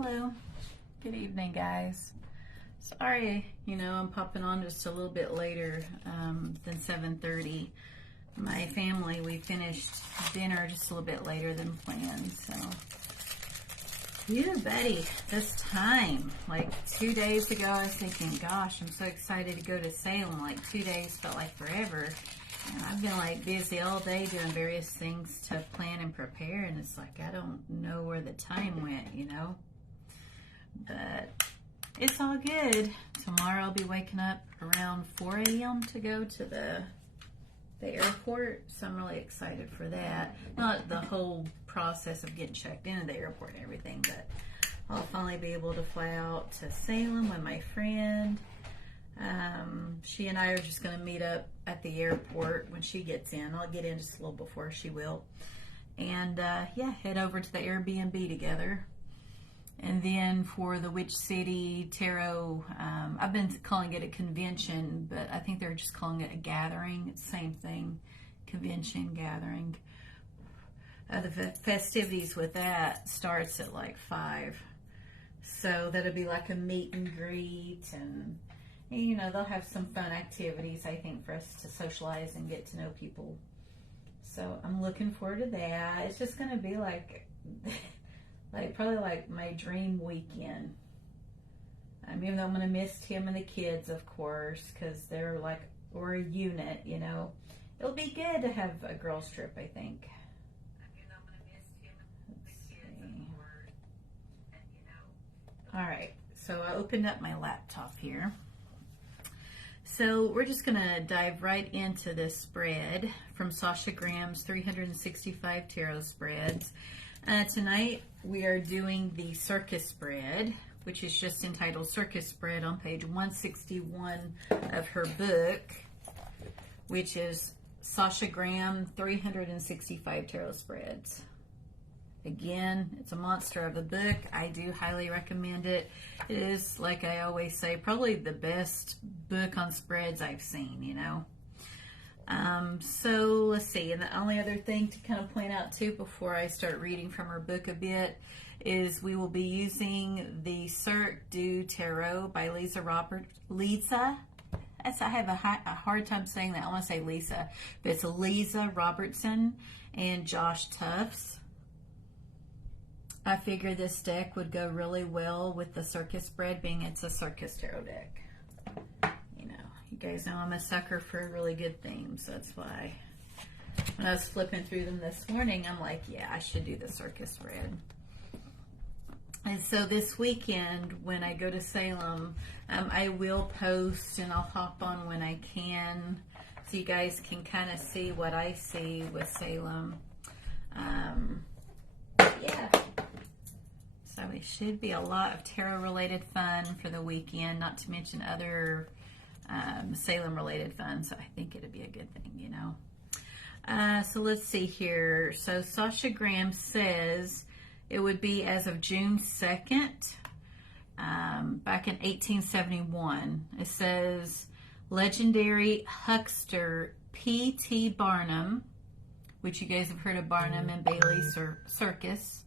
Hello. Good evening, guys. Sorry, I'm popping on just a little bit later than 7:30. My family, we finished dinner just a little bit later than planned, so. Buddy, this time, like 2 days ago, I was thinking, gosh, I'm so excited to go to Salem. Like 2 days felt like forever. And I've been like busy all day doing various things to plan and prepare, and it's like I don't know where the time went, But it's all good. Tomorrow I'll be waking up around 4 a.m. to go to the airport, so I'm really excited for that. Not the whole process of getting checked into the airport and everything, but I'll finally be able to fly out to Salem with my friend. She and I are just going to meet up at the airport when she gets in. I'll get in just a little before she will. And head over to the Airbnb together. And then for the Witch City Tarot, I've been calling it a convention, but I think they're just calling it a gathering. It's the same thing, convention, gathering. The festivities with that starts at like 5. So that'll be like a meet and greet, and they'll have some fun activities, I think, for us to socialize and get to know people. So I'm looking forward to that. It's just going to be like probably like my dream weekend. Even though I'm going to miss Tim and the kids, of course, because we're a unit, It'll be good to have a girls' trip, I think. All right, so I opened up my laptop here. So we're just going to dive right into this spread from Sasha Graham's 365 Tarot Spreads. Tonight we are doing the Circus spread, which is just entitled Circus Spread on page 161 of her book, which is Sasha Graham 365 Tarot Spreads. Again, it's a monster of a book. I do highly recommend it. It is, like I always say, probably the best book on spreads I've seen, So let's see. And the only other thing to kind of point out too before I start reading from her book a bit is we will be using the Cirque du Tarot by Lisa. I have a hard time saying that. I want to say Lisa, but it's Lisa Robertson and Josh Tufts. I figured this deck would go really well with the Circus spread, being it's a Circus tarot deck. You guys know I'm a sucker for really good themes. That's why when I was flipping through them this morning, I'm like, yeah, I should do the Circus spread. And so this weekend, when I go to Salem, I will post and I'll hop on when I can, so you guys can kind of see what I see with Salem. Yeah. So it should be a lot of tarot-related fun for the weekend, not to mention other Salem-related fun. So I think it'd be a good thing, So let's see here. So Sasha Graham says it would be as of June 2nd, back in 1871. It says legendary huckster P.T. Barnum, which you guys have heard of Barnum and Bailey's Circus,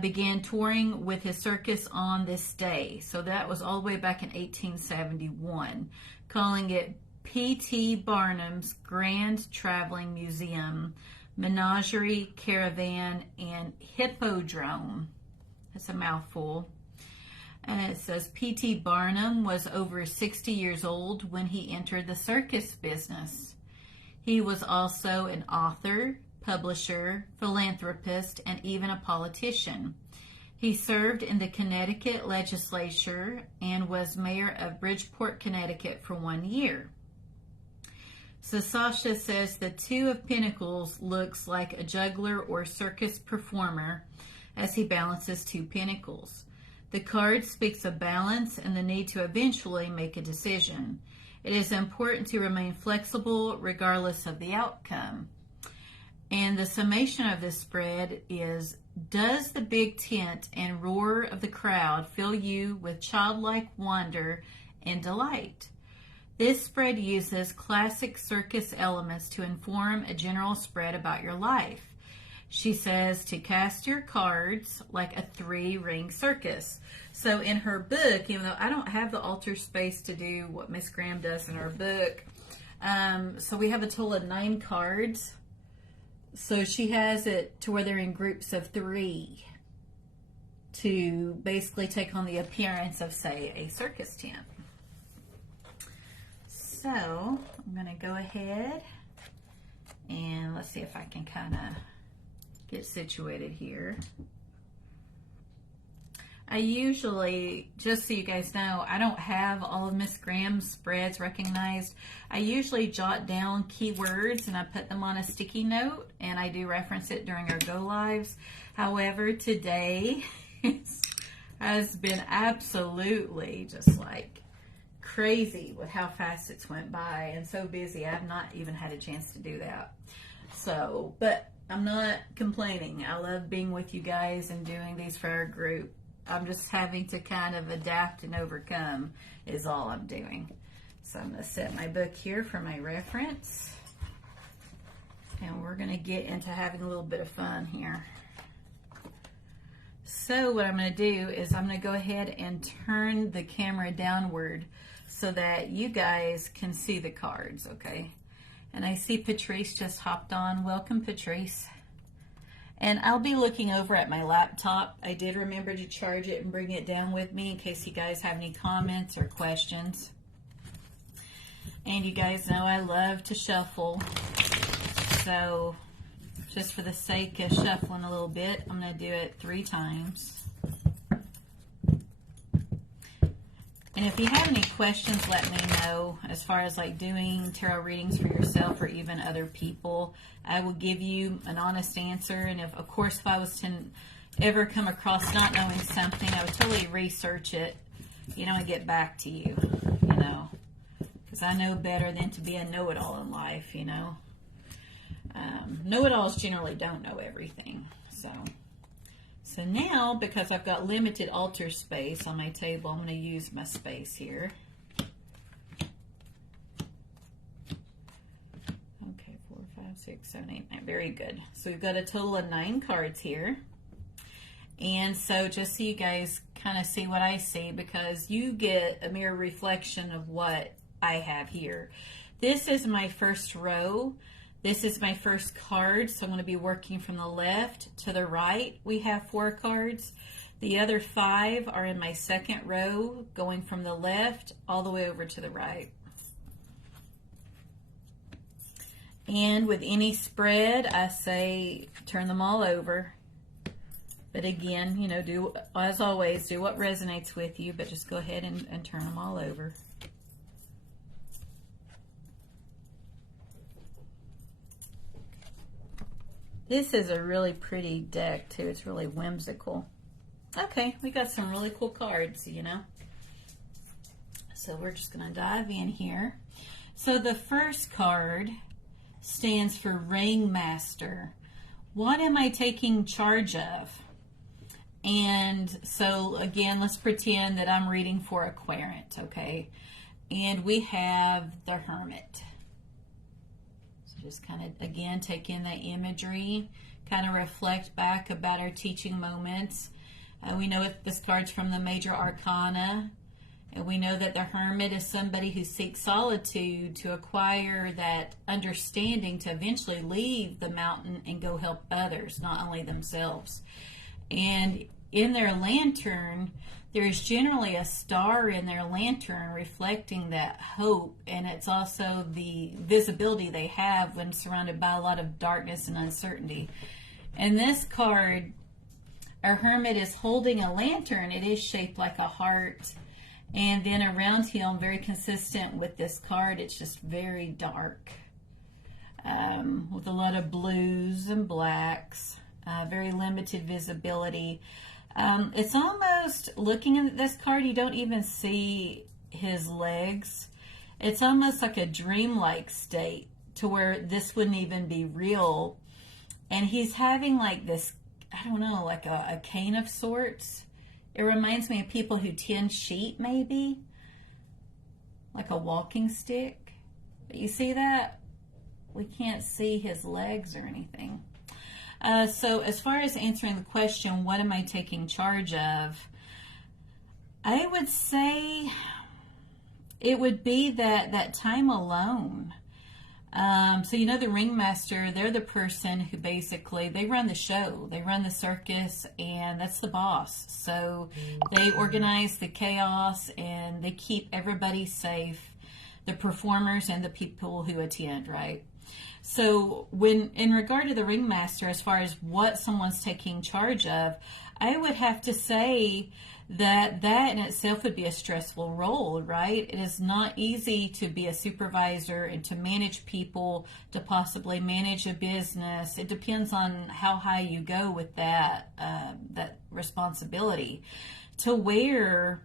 began touring with his circus on this day. So that was all the way back in 1871, calling it P.T. Barnum's Grand Traveling Museum, Menagerie, Caravan, and Hippodrome. That's a mouthful. And it says P.T. Barnum was over 60 years old when he entered the circus business. He was also an author, publisher, philanthropist, and even a politician. He served in the Connecticut legislature and was mayor of Bridgeport, Connecticut for 1 year. So Sasha says the 2 of Pentacles looks like a juggler or circus performer as he balances 2 pentacles. The card speaks of balance and the need to eventually make a decision. It is important to remain flexible regardless of the outcome. And the summation of this spread is, does the big tent and roar of the crowd fill you with childlike wonder and delight? This spread uses classic circus elements to inform a general spread about your life. she says to cast your cards like a 3-ring circus. So in her book, even though I don't have the altar space to do what Miss Graham does in her book, so we have a total of 9 cards. So she has it to where they're in groups of 3 to basically take on the appearance of, say, a circus tent. So I'm going to go ahead and let's see if I can kind of get situated here. I usually, just so you guys know, I don't have all of Miss Graham's spreads recognized. I usually jot down keywords and I put them on a sticky note, and I do reference it during our go lives. However, today has been absolutely just like crazy with how fast it's went by, and so busy I've not even had a chance to do that. So, but I'm not complaining. I love being with you guys and doing these for our group. I'm just having to kind of adapt and overcome is all I'm doing. So I'm going to set my book here for my reference. And we're going to get into having a little bit of fun here. So what I'm going to do is I'm going to go ahead and turn the camera downward so that you guys can see the cards, okay? And I see Patrice just hopped on. Welcome, Patrice. And I'll be looking over at my laptop. I did remember to charge it and bring it down with me in case you guys have any comments or questions. And you guys know I love to shuffle. So just for the sake of shuffling a little bit, I'm going to do it 3 times. And if you have any questions, let me know as far as like doing tarot readings for yourself or even other people. I will give you an honest answer. And if, of course, if I was to ever come across not knowing something, I would totally research it, you know, and get back to you, you know, because I know better than to be a know-it-all in life, you know. Know-it-alls generally don't know everything. So now, because I've got limited altar space on my table, I'm going to use my space here. Okay, 4, 5, 6, 7, 8, 9. Very good. So we've got a total of 9 cards here. And so just so you guys kind of see what I see, because you get a mirror reflection of what I have here. This is my first row. This is my first card, so I'm going to be working from the left to the right. We have 4 cards. The other 5 are in my second row, going from the left all the way over to the right. And with any spread, I say turn them all over. But again, you know, do, as always, do what resonates with you, but just go ahead and turn them all over. This is a really pretty deck, too. It's really whimsical. Okay, we got some really cool cards, you know. So we're just going to dive in here. So the first card stands for Ringmaster. What am I taking charge of? And so, again, let's pretend that I'm reading for a querent, okay? And we have the Hermit. Just kind of, again, take in that imagery, kind of reflect back about our teaching moments. We know this card's from the Major Arcana, and we know that the Hermit is somebody who seeks solitude to acquire that understanding to eventually leave the mountain and go help others, not only themselves. And in their lantern, there is generally a star in their lantern reflecting that hope, and it's also the visibility they have when surrounded by a lot of darkness and uncertainty. And this card, our Hermit is holding a lantern. It is shaped like a heart, and then around him, very consistent with this card, it's just very dark, with a lot of blues and blacks, very limited visibility. It's almost, looking at this card, you don't even see his legs. It's almost like a dreamlike state to where this wouldn't even be real. And he's having like this, I don't know, like a cane of sorts. It reminds me of people who tend sheep, maybe. Like a walking stick. But you see that? We can't see his legs or anything. So as far as answering the question, what am I taking charge of? I would say it would be that time alone. So the ringmaster, they're the person who basically, they run the show, they run the circus, and that's the boss. So they organize the chaos and they keep everybody safe, the performers and the people who attend, right? So when, in regard to the ringmaster, as far as what someone's taking charge of, I would have to say that in itself would be a stressful role, right? It is not easy to be a supervisor and to manage people, to possibly manage a business. It depends on how high you go with that responsibility. To where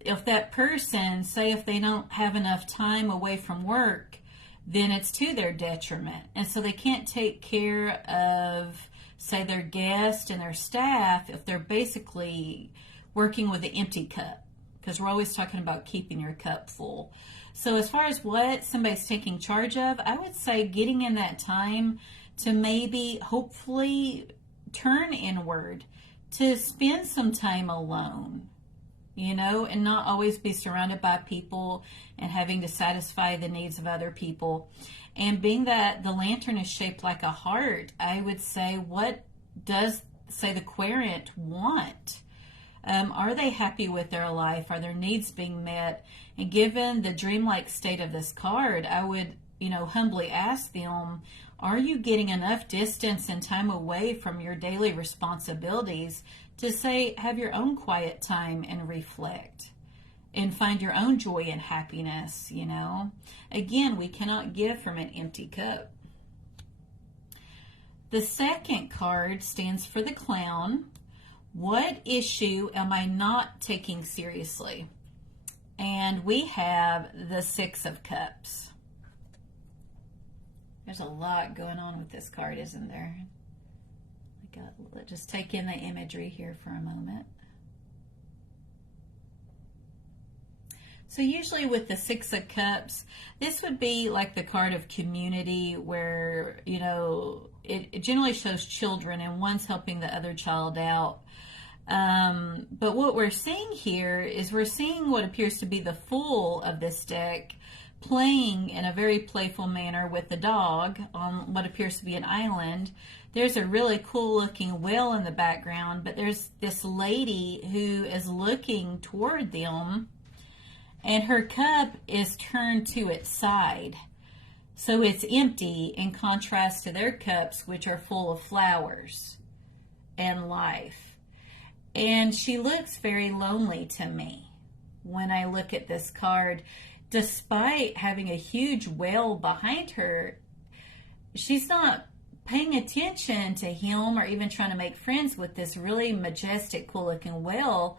if that person, say if they don't have enough time away from work, then it's to their detriment. And so they can't take care of, say, their guests and their staff if they're basically working with an empty cup, because we're always talking about keeping your cup full. So as far as what somebody's taking charge of, I would say getting in that time to maybe hopefully turn inward, to spend some time alone, and not always be surrounded by people and having to satisfy the needs of other people. And being that the lantern is shaped like a heart, I would say, what does, say, the querent want? Are they happy with their life? Are their needs being met? And given the dreamlike state of this card, I would, humbly ask them, are you getting enough distance and time away from your daily responsibilities to, say, have your own quiet time and reflect and find your own joy and happiness, Again, we cannot give from an empty cup. The second card stands for the clown. What issue am I not taking seriously? And we have the Six of Cups. There's a lot going on with this card, isn't there? Let's just take in the imagery here for a moment. So usually with the Six of Cups, this would be like the card of community where, it generally shows children and one's helping the other child out. But what we're seeing here is we're seeing what appears to be the Fool of this deck playing in a very playful manner with the dog on what appears to be an island. There's a really cool looking whale in the background, but there's this lady who is looking toward them, and her cup is turned to its side. So it's empty in contrast to their cups, which are full of flowers and life. And she looks very lonely to me when I look at this card. Despite having a huge whale behind her, she's not paying attention to him or even trying to make friends with this really majestic, cool-looking whale.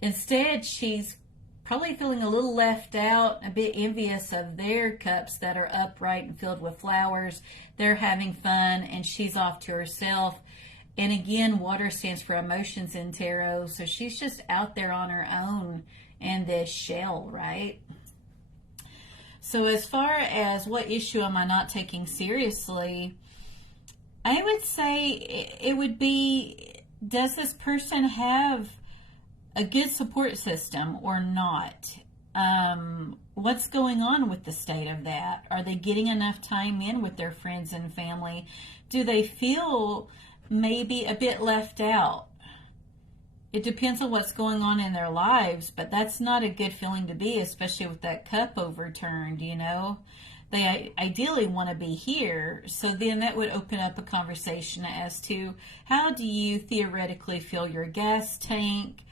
Instead, she's probably feeling a little left out, a bit envious of their cups that are upright and filled with flowers. They're having fun, and she's off to herself. And again, water stands for emotions in tarot, so she's just out there on her own in this shell, right? So as far as what issue am I not taking seriously, I would say it would be, does this person have a good support system or not? What's going on with the state of that? Are they getting enough time in with their friends and family? Do they feel maybe a bit left out? It depends on what's going on in their lives, but that's not a good feeling to be, especially with that cup overturned, They ideally want to be here, so then that would open up a conversation as to how do you theoretically fill your gas tank,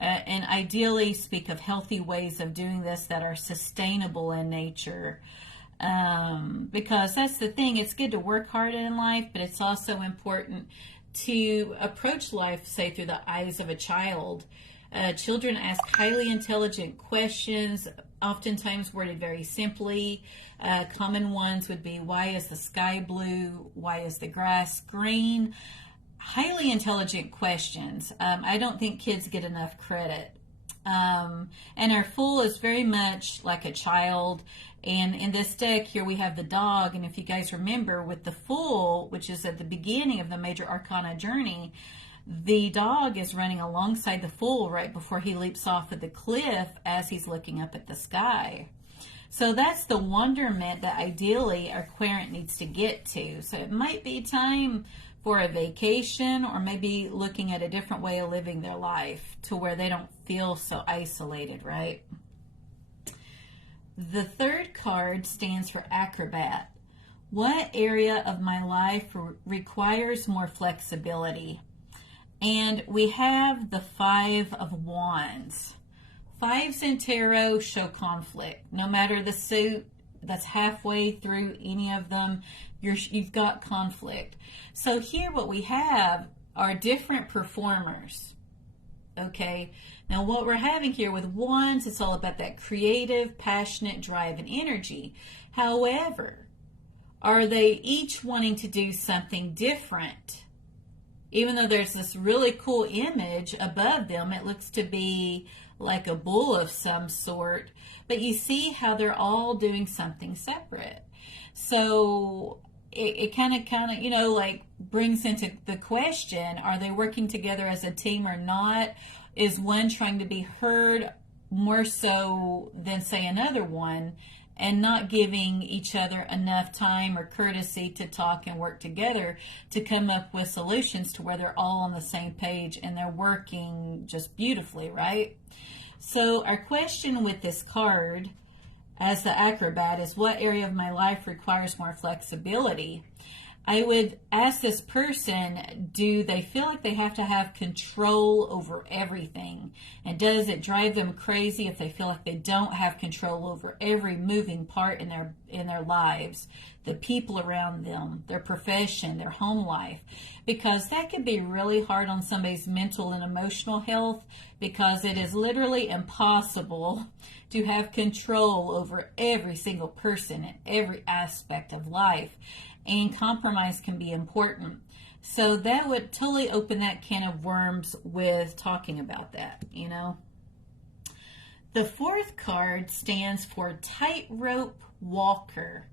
and ideally speak of healthy ways of doing this that are sustainable in nature. Because that's the thing, it's good to work hard in life, but it's also important to approach life, say, through the eyes of a child. Children ask highly intelligent questions, oftentimes worded very simply. Common ones would be, why is the sky blue? Why is the grass green? Highly intelligent questions. I don't think kids get enough credit. And our Fool is very much like a child. And in this deck here, we have the dog. And if you guys remember, with the Fool, which is at the beginning of the Major Arcana journey, the dog is running alongside the Fool right before he leaps off of the cliff as he's looking up at the sky. So that's the wonderment that ideally our querent needs to get to. So it might be time for a vacation, or maybe looking at a different way of living their life to where they don't feel so isolated, right? The third card stands for Acrobat. What area of my life requires more flexibility? And we have the Five of Wands. Fives in tarot show conflict. No matter the suit that's halfway through any of them, you've got conflict. So here what we have are different performers. Okay, now what we're having here with Wands, it's all about that creative, passionate drive and energy. However, are they each wanting to do something different? Even though there's this really cool image above them, it looks to be like a bull of some sort, but you see how they're all doing something separate. So it kind of, you know, like brings into the question, are they working together as a team or not? Is one trying to be heard more so than, say, another one, and not giving each other enough time or courtesy to talk and work together to come up with solutions to where they're all on the same page and they're working just beautifully, right? So our question with this card as the Acrobat is, what area of my life requires more flexibility? I would ask this person, do they feel like they have to have control over everything? And does it drive them crazy if they feel like they don't have control over every moving part in their lives, the people around them, their profession, their home life? Because that could be really hard on somebody's mental and emotional health, because it is literally impossible to have control over every single person in every aspect of life. And compromise can be important. So that would totally open that can of worms with talking about that, you know. The fourth card stands for Tightrope Walker.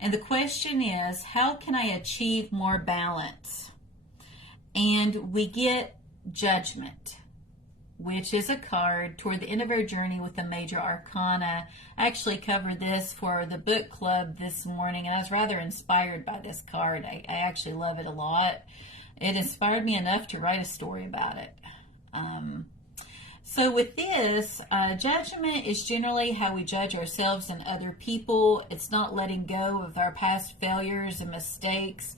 And the question is, how can I achieve more balance? And we get Judgment, which is a card toward the end of our journey with the Major Arcana. I actually covered this for the book club this morning, and I was rather inspired by this card. I actually love it a lot. It inspired me enough to write a story about it. So with this, judgment is generally how we judge ourselves and other people. It's not letting go of our past failures and mistakes.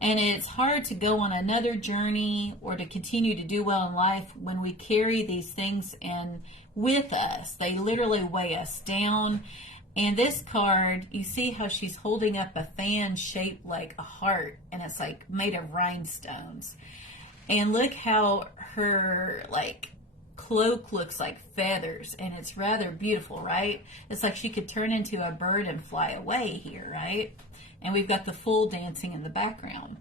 And it's hard to go on another journey or to continue to do well in life when we carry these things in with us. They literally weigh us down. And this card, you see how she's holding up a fan shaped like a heart, and it's like made of rhinestones. And look how her like cloak looks like feathers, and it's rather beautiful, right? It's like she could turn into a bird and fly away here, right? And we've got the Fool dancing in the background.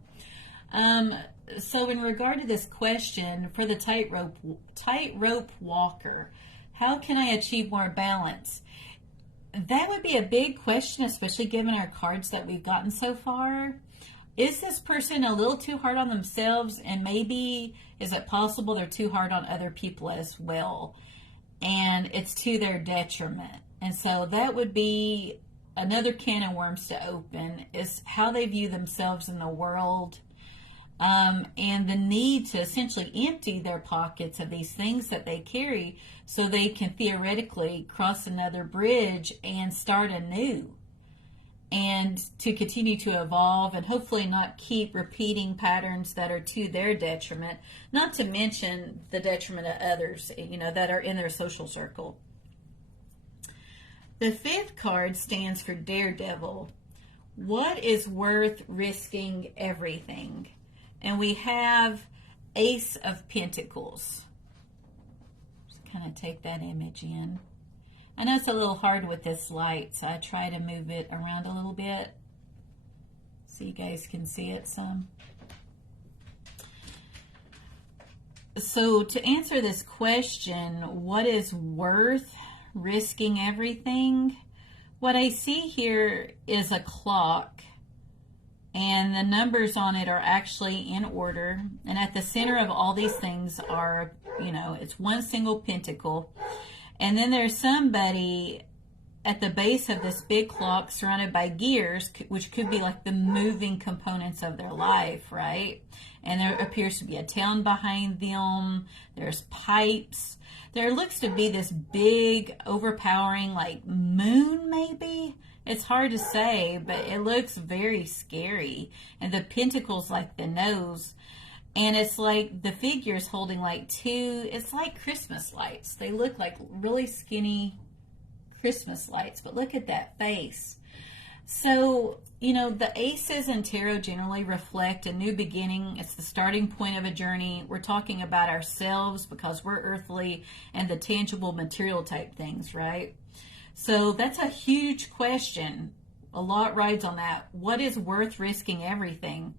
So in regard to this question, for the tightrope walker, how can I achieve more balance? That would be a big question, especially given our cards that we've gotten so far. Is this person a little too hard on themselves, and maybe is it possible they're too hard on other people as well, and it's to their detriment? And so that would be another can of worms to open, is how they view themselves in the world, and the need to essentially empty their pockets of these things that they carry so they can theoretically cross another bridge and start anew, and to continue to evolve and hopefully not keep repeating patterns that are to their detriment, not to mention the detriment of others, you know, that are in their social circle. The fifth card stands for Daredevil. What is worth risking everything? And we have Ace of Pentacles. Just kind of take that image in. I know it's a little hard with this light, so I try to move it around a little bit so you guys can see it some. So to answer this question, what is worth risking everything? What I see here is a clock, and the numbers on it are actually in order. And at the center of all these things are, it's one single pentacle. And then there's somebody at the base of this big clock surrounded by gears, which could be like the moving components of their life, right? And there appears to be a town behind them. There's pipes. There looks to be this big, overpowering, like moon maybe? It's hard to say, but it looks very scary. And the pentacle's like the nose. And it's like the figure's holding like it's like Christmas lights. They look like really skinny Christmas lights, but look at that face. So, the aces in tarot generally reflect a new beginning. It's the starting point of a journey. We're talking about ourselves because we're earthly and the tangible material type things, right? So that's a huge question. A lot rides on that. What is worth risking everything?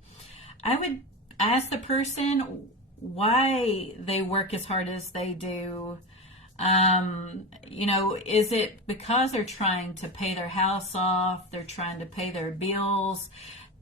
I would ask the person why they work as hard as they do. Is it because they're trying to pay their house off, they're trying to pay their bills,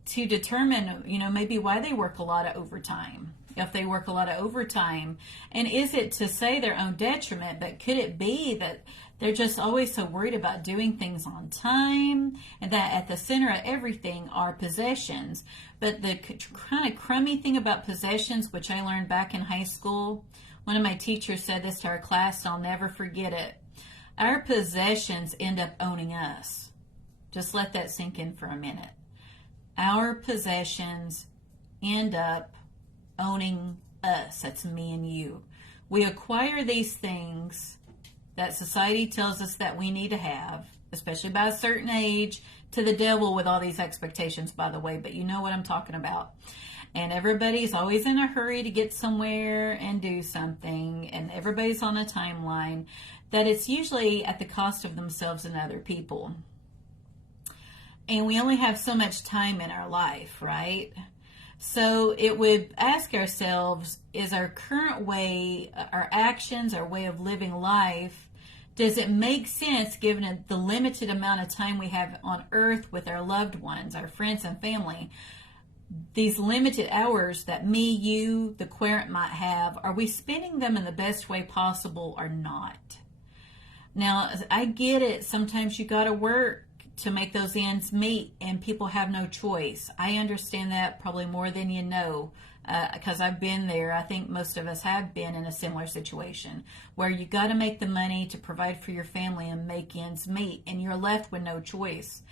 to determine, maybe why they work a lot of overtime, if they work a lot of overtime, and is it to say their own detriment, but could it be that they're just always so worried about doing things on time, and that at the center of everything are possessions. But the kind of crummy thing about possessions, which I learned back in high school, one of my teachers said this to our class, and I'll never forget it. Our possessions end up owning us. Just let that sink in for a minute. Our possessions end up owning us. That's me and you. We acquire these things that society tells us that we need to have, especially by a certain age, to the devil with all these expectations, by the way, but you know what I'm talking about. And everybody's always in a hurry to get somewhere and do something, and everybody's on a timeline, that it's usually at the cost of themselves and other people. And we only have so much time in our life, right? So it would ask ourselves, is our current way, our actions, our way of living life, does it make sense given the limited amount of time we have on earth with our loved ones, our friends and family? These limited hours that me, you, the querent might have, are we spending them in the best way possible or not? Now, I get it. Sometimes you got to work to make those ends meet, and people have no choice. I understand that probably more than you know, because I've been there. I think most of us have been in a similar situation where you got to make the money to provide for your family and make ends meet, and you're left with no choice.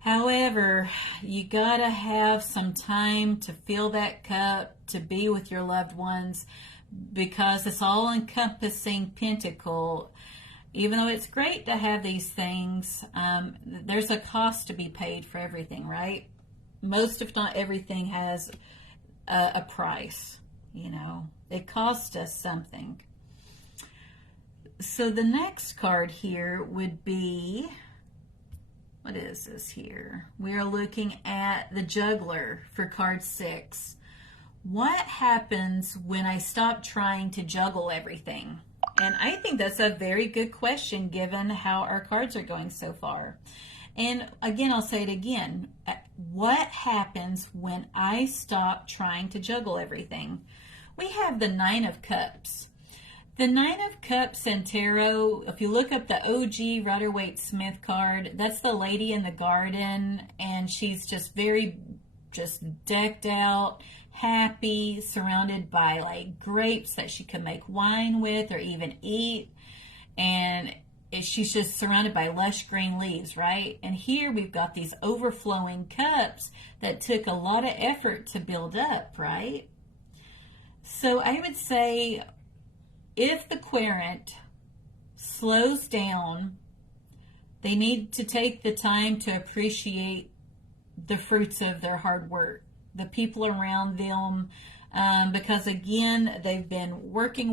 However, you got to have some time to fill that cup, to be with your loved ones, because this all-encompassing pentacle, even though it's great to have these things, there's a cost to be paid for everything, right? Most, if not everything, has a price, It costs us something. So the next card here would be, what is this here? We are looking at the Juggler for card 6. What happens when I stop trying to juggle everything? And I think that's a very good question given how our cards are going so far. And again, I'll say it again. What happens when I stop trying to juggle everything? We have the Nine of Cups. The Nine of Cups in tarot, if you look up the OG Rider-Waite-Smith card, that's the lady in the garden, and she's just decked out, happy, surrounded by like grapes that she can make wine with or even eat, and she's just surrounded by lush green leaves, right? And here we've got these overflowing cups that took a lot of effort to build up, right? So I would say if the querent slows down, they need to take the time to appreciate the fruits of their hard work, the people around them, because again, they've been working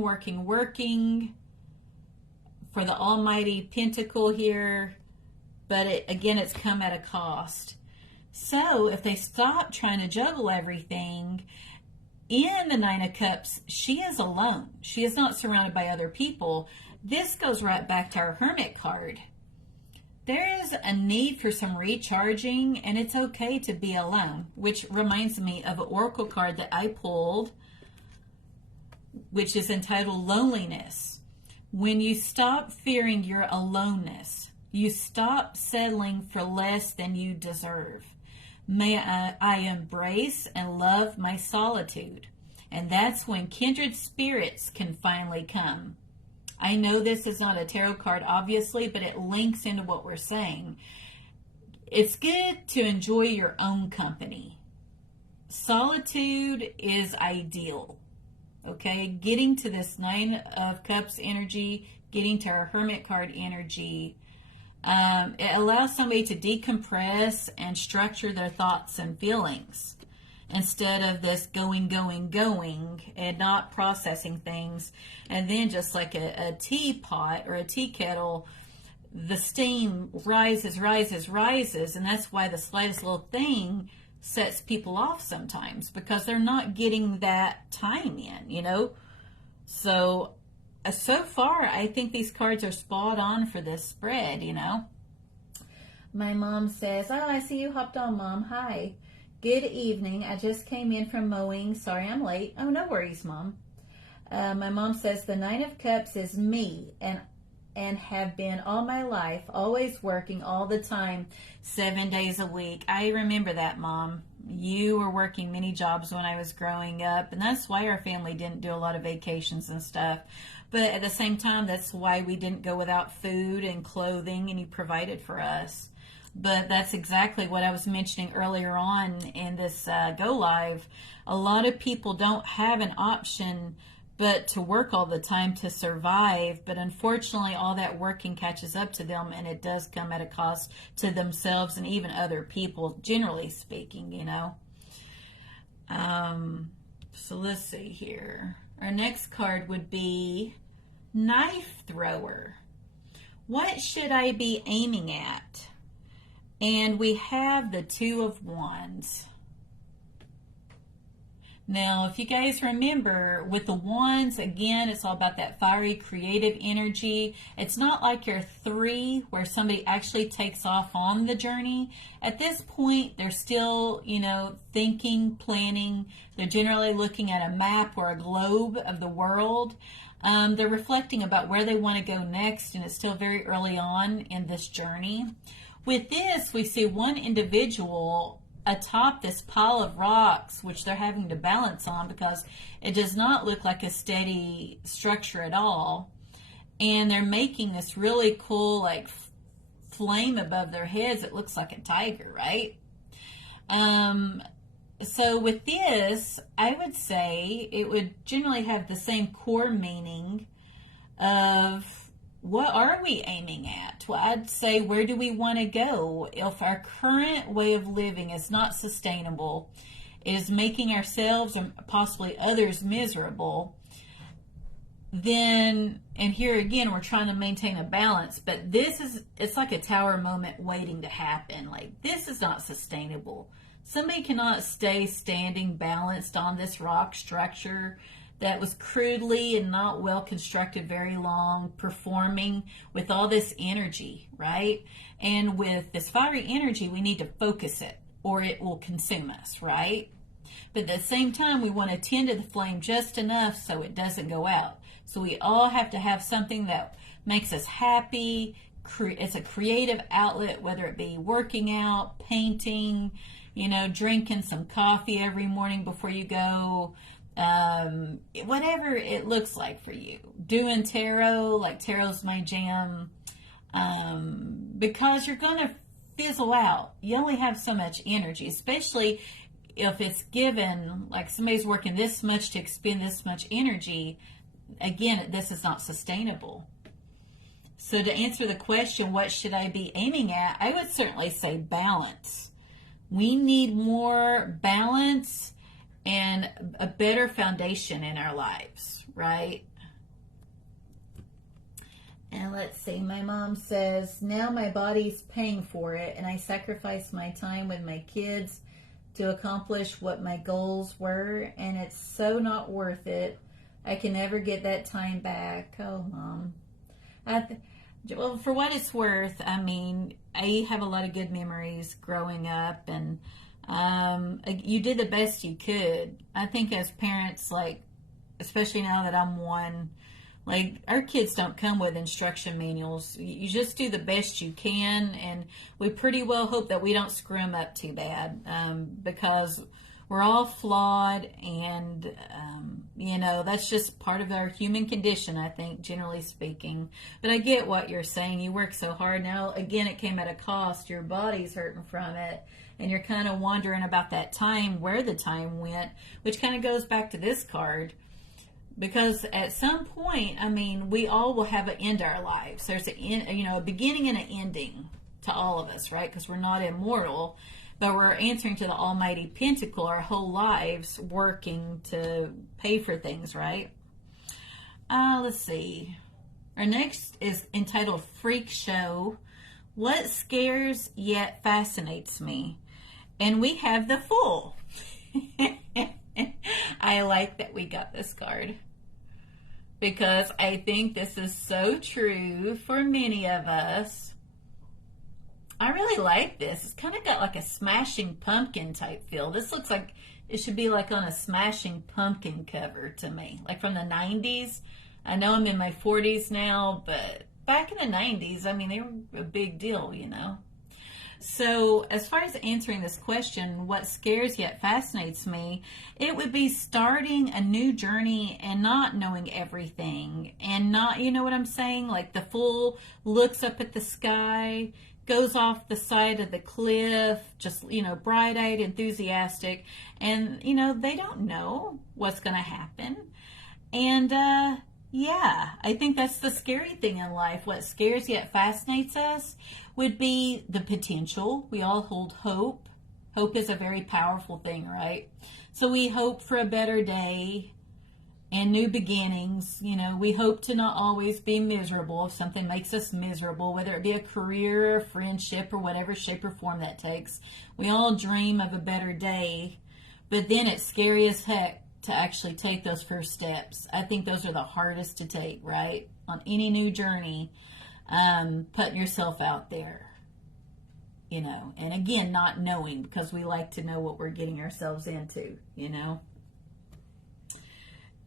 for the almighty pentacle here, but it's come at a cost. So if they stop trying to juggle everything, in the Nine of Cups, she is alone. She is not surrounded by other people. This goes right back to our Hermit card. There is a need for some recharging, and it's okay to be alone, which reminds me of an oracle card that I pulled, which is entitled Loneliness. When you stop fearing your aloneness, you stop settling for less than you deserve. May I embrace and love my solitude. And that's when kindred spirits can finally come. I know this is not a tarot card, obviously, but it links into what we're saying. It's good to enjoy your own company. Solitude is ideal. Okay, getting to this Nine of Cups energy, getting to our Hermit card energy, it allows somebody to decompress and structure their thoughts and feelings instead of this going, and not processing things. And then just like a teapot or a tea kettle, the steam rises, and that's why the slightest little thing sets people off sometimes, because they're not getting that time in, you know. So far, I think these cards are spot on for this spread, you know. My mom says, oh, I see you hopped on, Mom. Hi. Good evening. I just came in from mowing. Sorry I'm late. Oh, no worries, Mom. My mom says, the Nine of Cups is me, and have been all my life, always working all the time, 7 days a week. I remember that, Mom. You were working many jobs when I was growing up, and that's why our family didn't do a lot of vacations and stuff. But at the same time, that's why we didn't go without food and clothing, and you provided for us. But that's exactly what I was mentioning earlier on in this Go Live. A lot of people don't have an option but to work all the time to survive. But unfortunately, all that working catches up to them, and it does come at a cost to themselves and even other people, generally speaking, you know. So let's see here. Our next card would be Knife Thrower. What should I be aiming at? And we have the Two of Wands. Now, if you guys remember, with the wands, again, it's all about that fiery, creative energy. It's not like your three, where somebody actually takes off on the journey. At this point, they're still, you know, thinking, planning. They're generally looking at a map or a globe of the world. They're reflecting about where they want to go next, and it's still very early on in this journey. With this, we see one individual atop this pile of rocks, which they're having to balance on because it does not look like a steady structure at all. And they're making this really cool, like, flame above their heads. It looks like a tiger, right? So with this, I would say it would generally have the same core meaning of, what are we aiming at? Well, I'd say, where do we want to go? If our current way of living is not sustainable, is making ourselves and possibly others miserable, then, and here again, we're trying to maintain a balance, but it's like a tower moment waiting to happen. Like, this is not sustainable. Somebody cannot stay standing balanced on this rock structure that was crudely and not well constructed very long, performing with all this energy, right? And with this fiery energy, we need to focus it or it will consume us, right? But at the same time, we want to tend to the flame just enough so it doesn't go out. So we all have to have something that makes us happy. It's a creative outlet, whether it be working out, painting, you know, drinking some coffee every morning before you go, whatever it looks like for you. Doing tarot, like tarot's my jam, because you're going to fizzle out. You only have so much energy, especially if it's given, like somebody's working this much to expend this much energy. Again, this is not sustainable. So to answer the question, what should I be aiming at? I would certainly say balance. We need more balance and a better foundation in our lives, right? And let's see, my mom says, now my body's paying for it, and I sacrifice my time with my kids to accomplish what my goals were, and it's so not worth it. I can never get that time back. Oh, Mom. Well, for what it's worth, I mean, I have a lot of good memories growing up, and you did the best you could. I think as parents, like, especially now that I'm one, like, our kids don't come with instruction manuals. You just do the best you can, and we pretty well hope that we don't screw them up too bad, because we're all flawed, and, that's just part of our human condition, I think, generally speaking. But I get what you're saying. You work so hard. Now, again, it came at a cost. Your body's hurting from it, and you're kind of wondering about that time, where the time went, which kind of goes back to this card. Because at some point, I mean, we all will have an end to our lives. There's a beginning and an ending to all of us, right? Because we're not immortal, but we're answering to the almighty pentacle our whole lives, working to pay for things, right? Let's see. Our next is entitled Freak Show. What scares yet fascinates me? And we have the Fool. I like that we got this card, because I think this is so true for many of us. I really like this. It's kind of got like a Smashing Pumpkin type feel. This looks like it should be like on a Smashing Pumpkin cover to me, like from the 90s. I know I'm in my 40s now, but back in the 90s, I mean, they were a big deal, So as far as answering this question, what scares yet fascinates me, it would be starting a new journey and not knowing everything, and not, you know what I'm saying? Like the Fool looks up at the sky, goes off the side of the cliff, just, bright-eyed, enthusiastic, and, they don't know what's going to happen. And, yeah, I think that's the scary thing in life. What scares yet fascinates us would be the potential. We all hold hope. Hope is a very powerful thing, right? So we hope for a better day and new beginnings. We hope to not always be miserable if something makes us miserable, whether it be a career or a friendship or whatever shape or form that takes. We all dream of a better day, but then it's scary as heck to actually take those first steps. I think those are the hardest to take, right? On any new journey, putting yourself out there, and again, not knowing, because we like to know what we're getting ourselves into,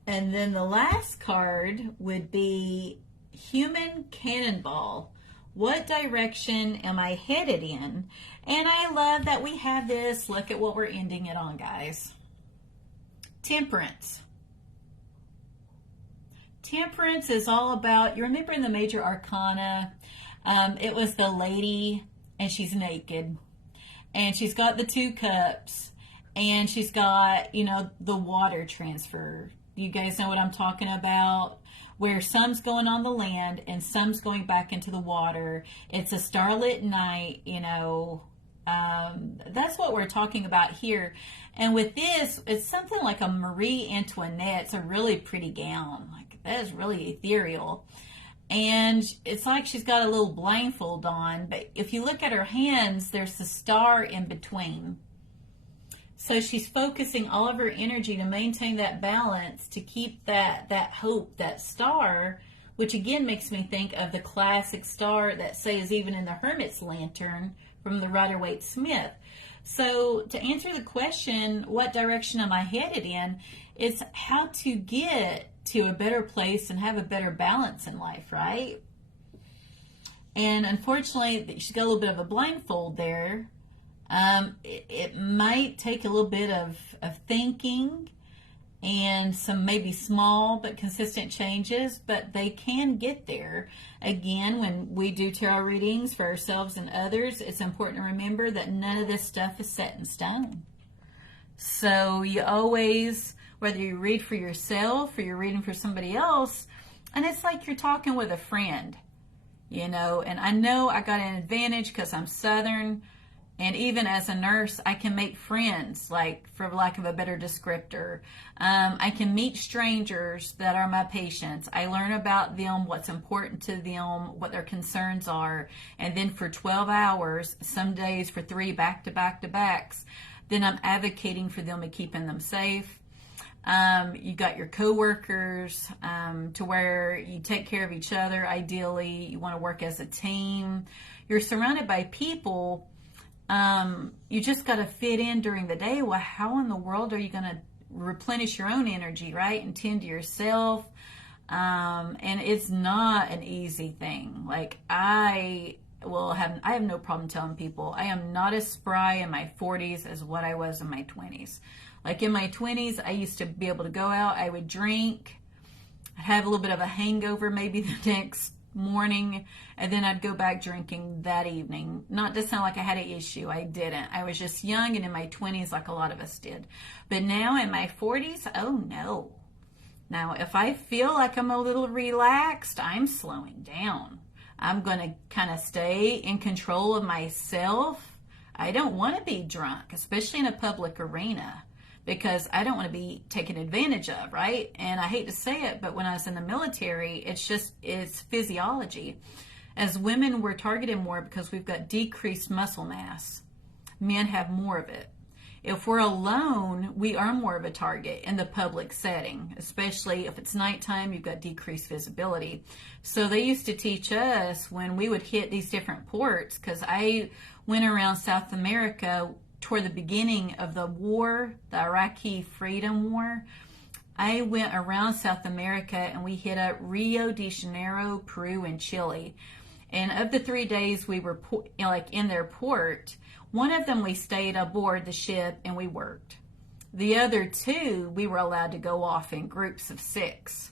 And then the last card would be Human Cannonball. What direction am I headed in? And I love that we have this. Look at what we're ending it on, guys. Temperance. Temperance is all about, you remember in the major arcana, it was the lady, and she's naked, and she's got the 2 cups, and she's got, the water transfer. You guys know what I'm talking about, where some's going on the land and some's going back into the water. It's a starlit night, that's what we're talking about here. And with this, it's something like a Marie Antoinette. It's a really pretty gown. Like, that is really ethereal. And it's like she's got a little blindfold on, but if you look at her hands, there's a star in between. So she's focusing all of her energy to maintain that balance, to keep that hope, that star, which again makes me think of the classic star that says even in the Hermit's Lantern from the Rider-Waite-Smith. So to answer the question, what direction am I headed in, it's how to get to a better place and have a better balance in life, right? And unfortunately, she's got a little bit of a blindfold there. It might take a little bit of thinking and some maybe small but consistent changes, but they can get there. Again, when we do tarot readings for ourselves and others, it's important to remember that none of this stuff is set in stone. So you always, whether you read for yourself or you're reading for somebody else, and it's like you're talking with a friend, and I know I got an advantage because I'm Southern. And even as a nurse, I can make friends, like, for lack of a better descriptor. I can meet strangers that are my patients. I learn about them, what's important to them, what their concerns are. And then for 12 hours, some days for 3 back-to-back-to-backs, then I'm advocating for them and keeping them safe. You got your coworkers, to where you take care of each other. Ideally, you want to work as a team. You're surrounded by people. You just got to fit in during the day. Well, how in the world are you going to replenish your own energy, right? And tend to yourself. And it's not an easy thing. Like I have no problem telling people I am not as spry in my 40s as what I was in my 20s. Like in my 20s, I used to be able to go out, I would drink, I'd have a little bit of a hangover maybe the next morning, and then I'd go back drinking that evening. Not to sound like I had an issue, I didn't. I was just young and in my 20s like a lot of us did. But now in my 40s, oh no. Now, if I feel like I'm a little relaxed, I'm slowing down. I'm going to kind of stay in control of myself. I don't want to be drunk, especially in a public arena, because I don't want to be taken advantage of, right? And I hate to say it, but when I was in the military, it's physiology. As women, we're targeted more because we've got decreased muscle mass. Men have more of it. If we're alone, we are more of a target in the public setting, especially if it's nighttime, you've got decreased visibility. So they used to teach us when we would hit these different ports, because I went around South America toward the beginning of the war, the Iraqi Freedom War. I went around South America and we hit up Rio de Janeiro, Peru, and Chile. And of the 3 days we were in their port, one of them we stayed aboard the ship and we worked. The other 2, we were allowed to go off in groups of 6.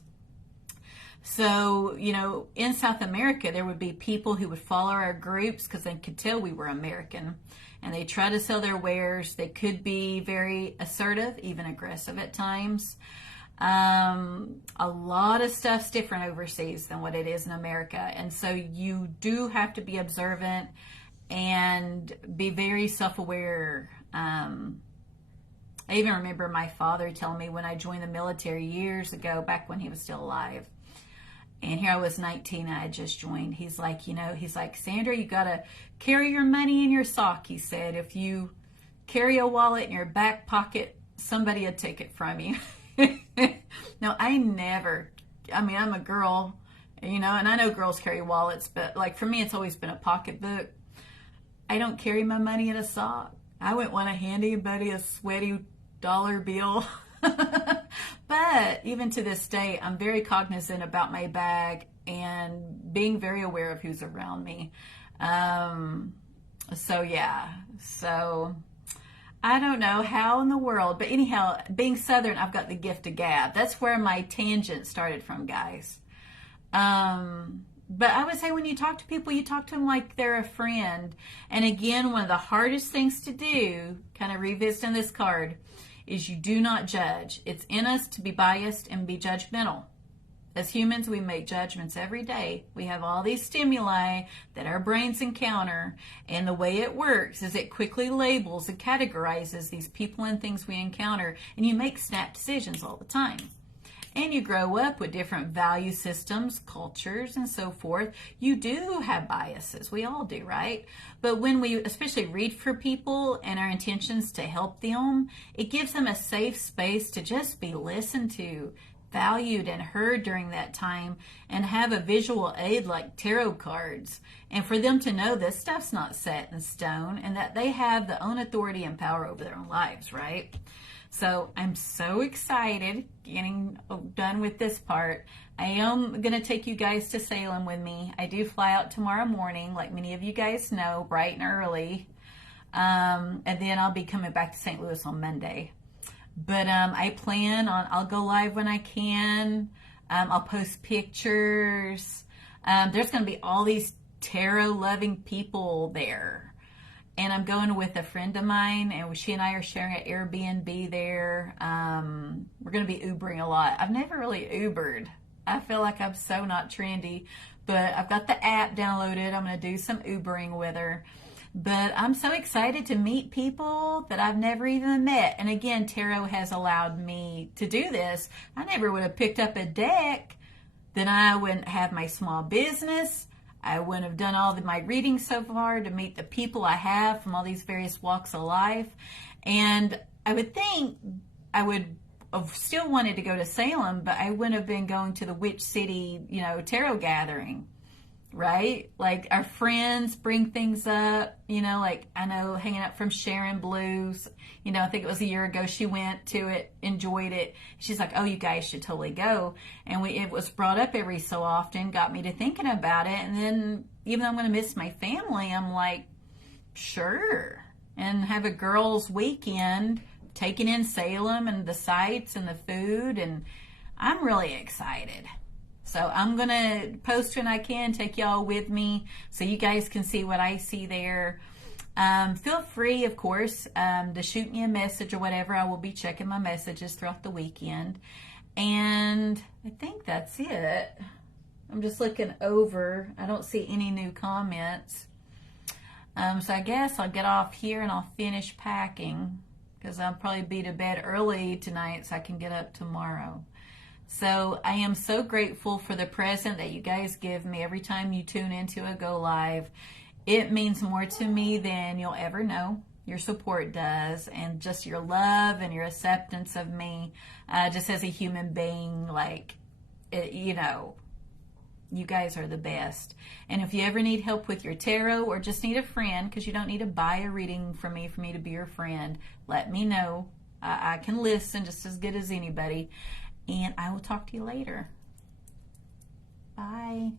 So, in South America, there would be people who would follow our groups because they could tell we were American. And they try to sell their wares. They could be very assertive, even aggressive at times. A lot of stuff's different overseas than what it is in America. And so you do have to be observant and be very self-aware. I even remember my father telling me when I joined the military years ago, back when he was still alive, and here I was 19 and I had just joined. He's like, Sandra, you got to carry your money in your sock. He said, if you carry a wallet in your back pocket, somebody will take it from you. No, I'm a girl, and I know girls carry wallets, but like for me, it's always been a pocketbook. I don't carry my money in a sock. I wouldn't want to hand anybody a sweaty dollar bill. But even to this day, I'm very cognizant about my bag and being very aware of who's around me. So I don't know how in the world, but anyhow, being Southern, I've got the gift of gab. That's where my tangent started from, guys. But I would say when you talk to people, you talk to them like they're a friend. And again, one of the hardest things to do, kind of revisiting this card, is you do not judge. It's in us to be biased and be judgmental. As humans, we make judgments every day. We have all these stimuli that our brains encounter, and the way it works is it quickly labels and categorizes these people and things we encounter, and you make snap decisions all the time. And you grow up with different value systems, cultures, and so forth. You do have biases. We all do, right? But when we especially read for people and our intentions to help them, it gives them a safe space to just be listened to, valued, and heard during that time, and have a visual aid like tarot cards. And for them to know this stuff's not set in stone and that they have their own authority and power over their own lives, right? So I'm so excited getting done with this part. I am going to take you guys to Salem with me. I do fly out tomorrow morning, like many of you guys know, bright and early. And then I'll be coming back to St. Louis on Monday. But I plan on, I'll go live when I can. I'll post pictures. There's going to be all these tarot-loving people there. And I'm going with a friend of mine, and she and I are sharing an Airbnb there. We're going to be Ubering a lot. I've never really Ubered. I feel like I'm so not trendy, but I've got the app downloaded. I'm going to do some Ubering with her. But I'm so excited to meet people that I've never even met. And again, tarot has allowed me to do this. I never would have picked up a deck. Then I wouldn't have my small business. I wouldn't have done all my readings so far to meet the people I have from all these various walks of life. And I would think I would have still wanted to go to Salem, but I wouldn't have been going to the Witch City, tarot gathering, right? Like our friends bring things up, like I know hanging out from Sharon Blues, I think it was a year ago she went to it, enjoyed it. She's like, oh, you guys should totally go. And it was brought up every so often, got me to thinking about it. And then even though I'm going to miss my family, I'm like, sure. And have a girls' weekend taking in Salem and the sights and the food. And I'm really excited. So I'm going to post when I can, take y'all with me so you guys can see what I see there. Feel free, of course, to shoot me a message or whatever. I will be checking my messages throughout the weekend. And I think that's it. I'm just looking over. I don't see any new comments. So I guess I'll get off here and I'll finish packing because I'll probably be to bed early tonight so I can get up tomorrow. So I am so grateful for the present that you guys give me every time you tune into a Go Live. It means more to me than you'll ever know. Your support does, and just your love and your acceptance of me, just as a human being, you guys are the best. And if you ever need help with your tarot or just need a friend, because you don't need to buy a reading from me for me to be your friend, let me know. I can listen just as good as anybody. And I will talk to you later. Bye.